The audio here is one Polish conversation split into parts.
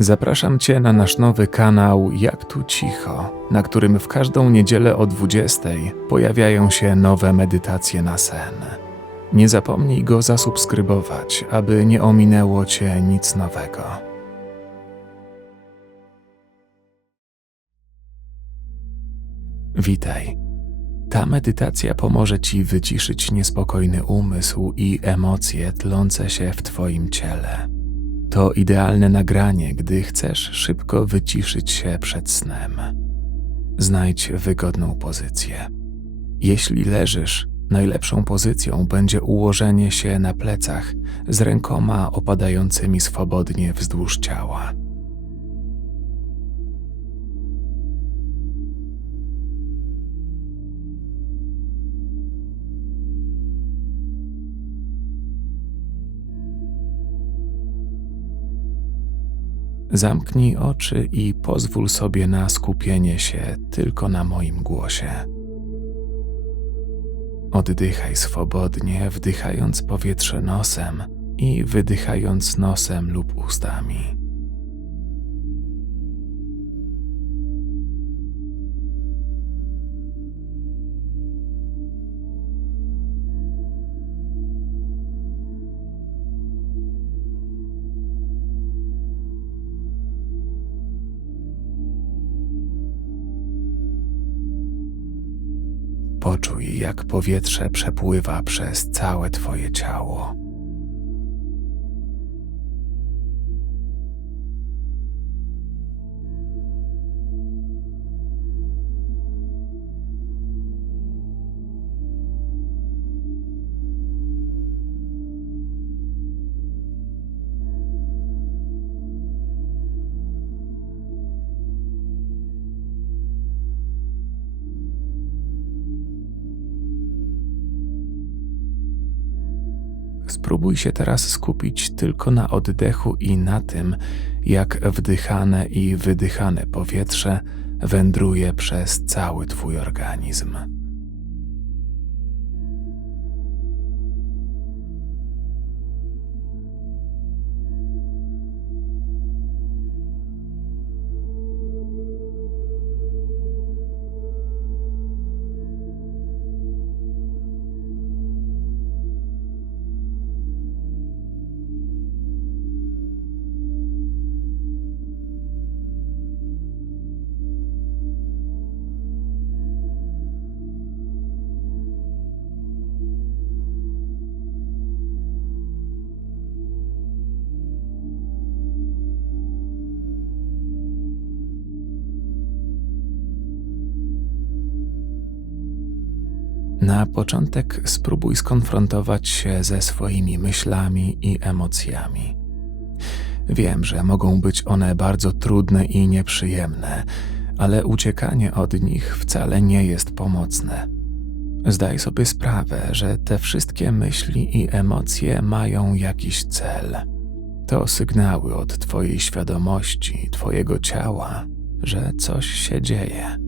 Zapraszam Cię na nasz nowy kanał Jak tu cicho, na którym w każdą niedzielę o 20 pojawiają się nowe medytacje na sen. Nie zapomnij go zasubskrybować, aby nie ominęło Cię nic nowego. Witaj. Ta medytacja pomoże Ci wyciszyć niespokojny umysł i emocje tlące się w Twoim ciele. To idealne nagranie, gdy chcesz szybko wyciszyć się przed snem. Znajdź wygodną pozycję. Jeśli leżysz, najlepszą pozycją będzie ułożenie się na plecach z rękoma opadającymi swobodnie wzdłuż ciała. Zamknij oczy i pozwól sobie na skupienie się tylko na moim głosie. Oddychaj swobodnie, wdychając powietrze nosem i wydychając nosem lub ustami. Poczuj, jak powietrze przepływa przez całe Twoje ciało. Spróbuj się teraz skupić tylko na oddechu i na tym, jak wdychane i wydychane powietrze wędruje przez cały Twój organizm. Na początek spróbuj skonfrontować się ze swoimi myślami i emocjami. Wiem, że mogą być one bardzo trudne i nieprzyjemne, ale uciekanie od nich wcale nie jest pomocne. Zdaj sobie sprawę, że te wszystkie myśli i emocje mają jakiś cel. To sygnały od Twojej świadomości, Twojego ciała, że coś się dzieje.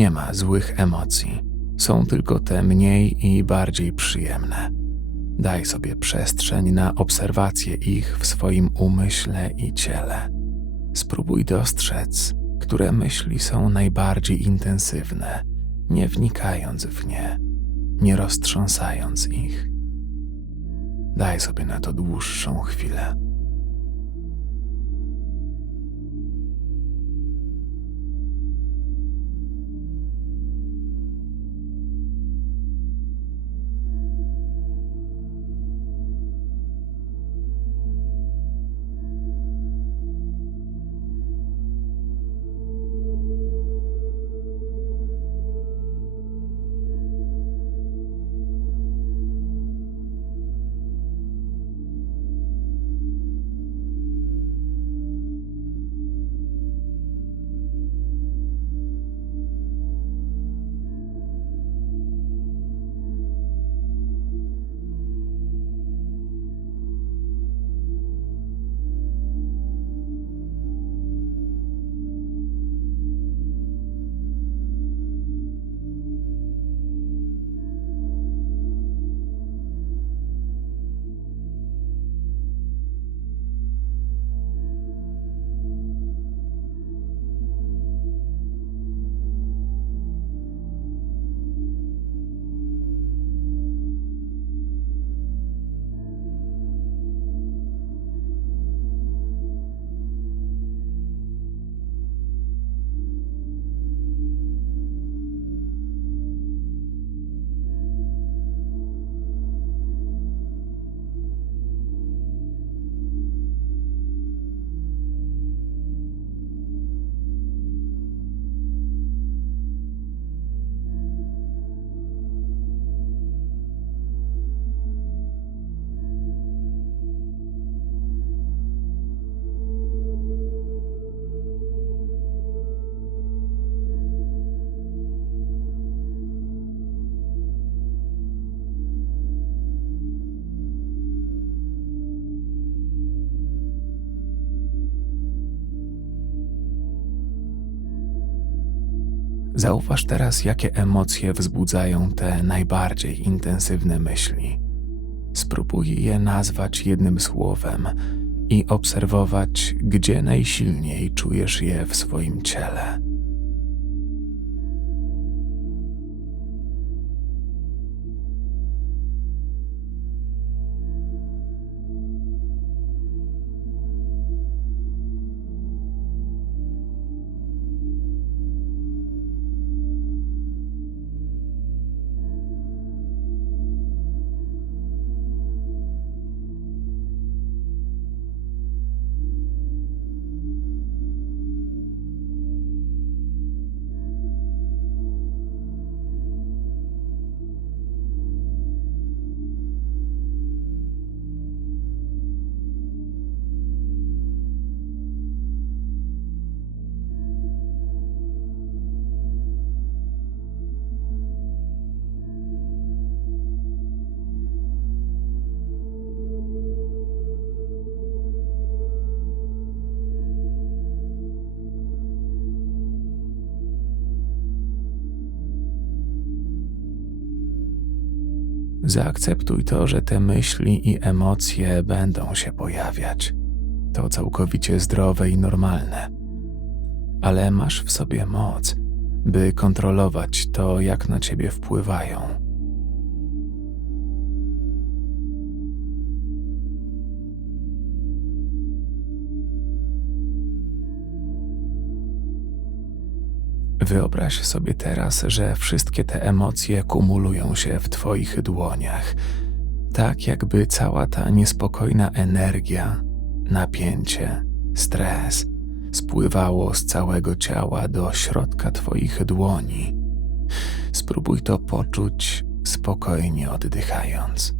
Nie ma złych emocji, są tylko te mniej i bardziej przyjemne. Daj sobie przestrzeń na obserwację ich w swoim umyśle i ciele. Spróbuj dostrzec, które myśli są najbardziej intensywne, nie wnikając w nie. nie roztrząsając ich. Daj sobie na to dłuższą chwilę. Zauważ teraz, jakie emocje wzbudzają te najbardziej intensywne myśli. Spróbuj je nazwać jednym słowem i obserwować, gdzie najsilniej czujesz je w swoim ciele. Zaakceptuj to, że te myśli i emocje będą się pojawiać. To całkowicie zdrowe i normalne. Ale masz w sobie moc, by kontrolować to, jak na ciebie wpływają. Wyobraź sobie teraz, że wszystkie te emocje kumulują się w Twoich dłoniach, tak jakby cała ta niespokojna energia, napięcie, stres spływało z całego ciała do środka Twoich dłoni. Spróbuj to poczuć spokojnie oddychając.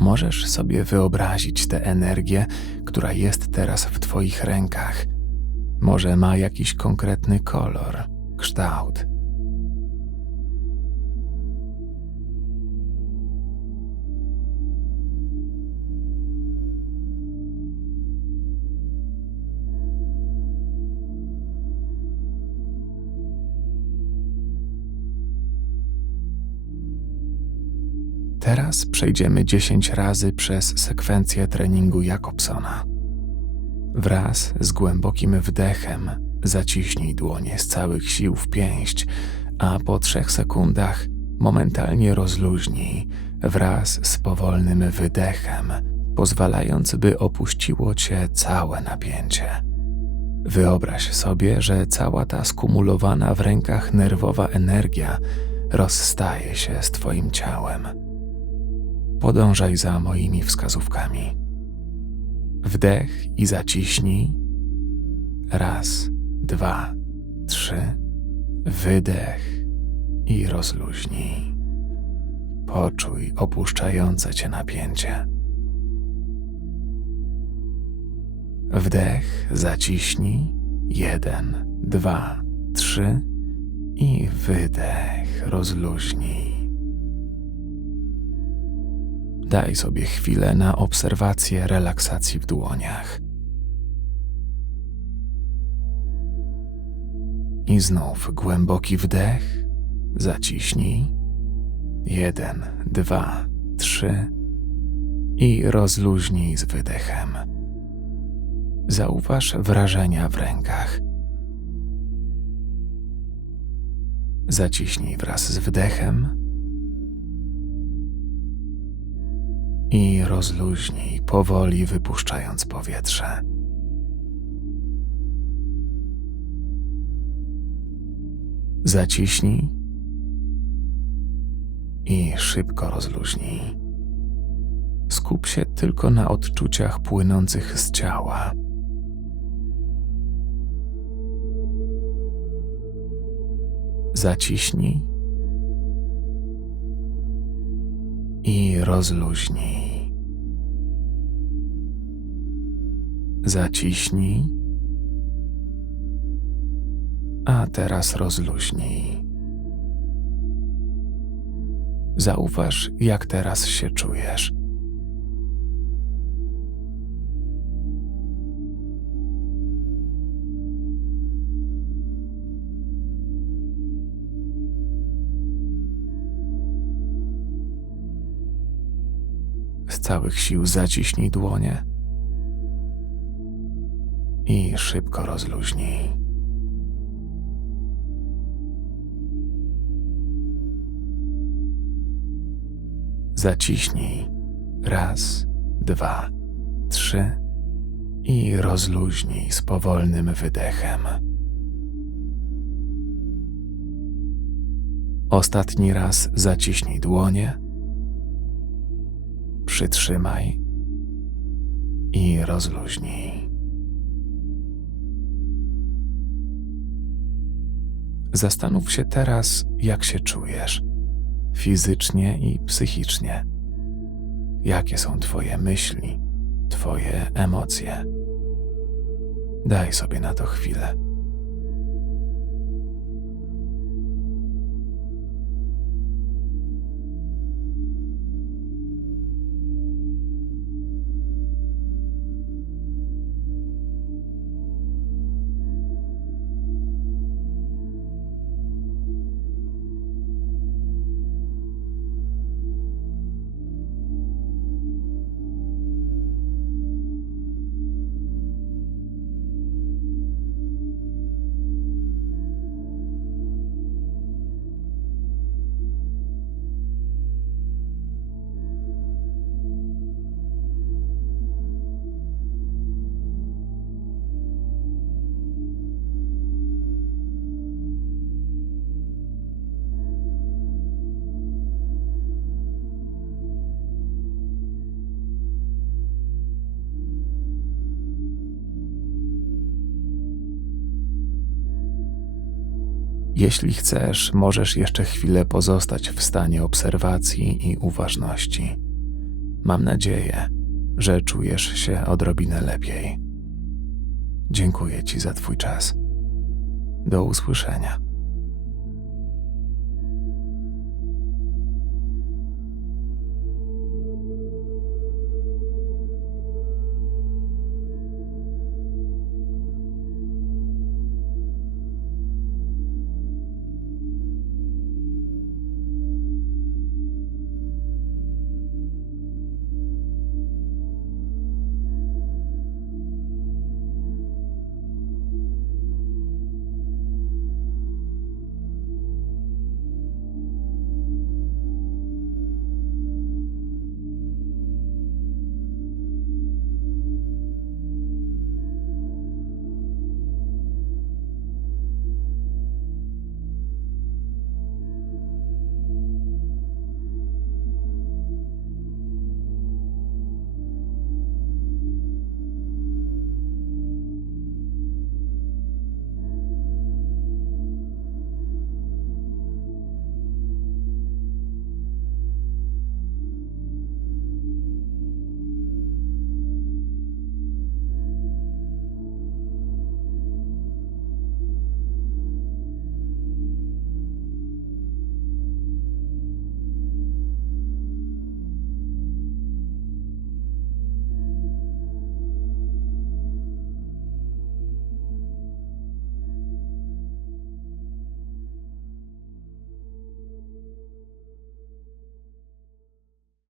Możesz sobie wyobrazić tę energię, która jest teraz w Twoich rękach. Może ma jakiś konkretny kolor, kształt. Teraz przejdziemy 10 razy przez sekwencję treningu Jakobsona. Wraz z głębokim wdechem zaciśnij dłonie z całych sił w pięść, a po trzech sekundach momentalnie rozluźnij wraz z powolnym wydechem, pozwalając, by opuściło cię całe napięcie. Wyobraź sobie, że cała ta skumulowana w rękach nerwowa energia rozstaje się z Twoim ciałem. Podążaj za moimi wskazówkami. Wdech i zaciśnij. Raz, dwa, trzy. Wydech i rozluźnij. Poczuj opuszczające cię napięcie. Wdech, zaciśnij. Jeden, dwa, trzy. I wydech, rozluźnij. Daj sobie chwilę na obserwację relaksacji w dłoniach. I znów głęboki wdech, zaciśnij. Jeden, dwa, trzy i rozluźnij z wydechem. Zauważ wrażenia w rękach. Zaciśnij wraz z wdechem i rozluźnij, powoli wypuszczając powietrze. Zaciśnij i szybko rozluźnij. Skup się tylko na odczuciach płynących z ciała. Zaciśnij i rozluźnij. Zaciśnij, a teraz rozluźnij. Zauważ, jak teraz się czujesz. Całych sił zaciśnij dłonie i szybko rozluźnij. Zaciśnij raz, dwa, trzy i rozluźnij z powolnym wydechem. Ostatni raz zaciśnij dłonie przytrzymaj i rozluźnij. Zastanów się teraz, jak się czujesz fizycznie i psychicznie. Jakie są Twoje myśli, Twoje emocje. Daj sobie na to chwilę. Jeśli chcesz, możesz jeszcze chwilę pozostać w stanie obserwacji i uważności. Mam nadzieję, że czujesz się odrobinę lepiej. Dziękuję Ci za Twój czas. Do usłyszenia.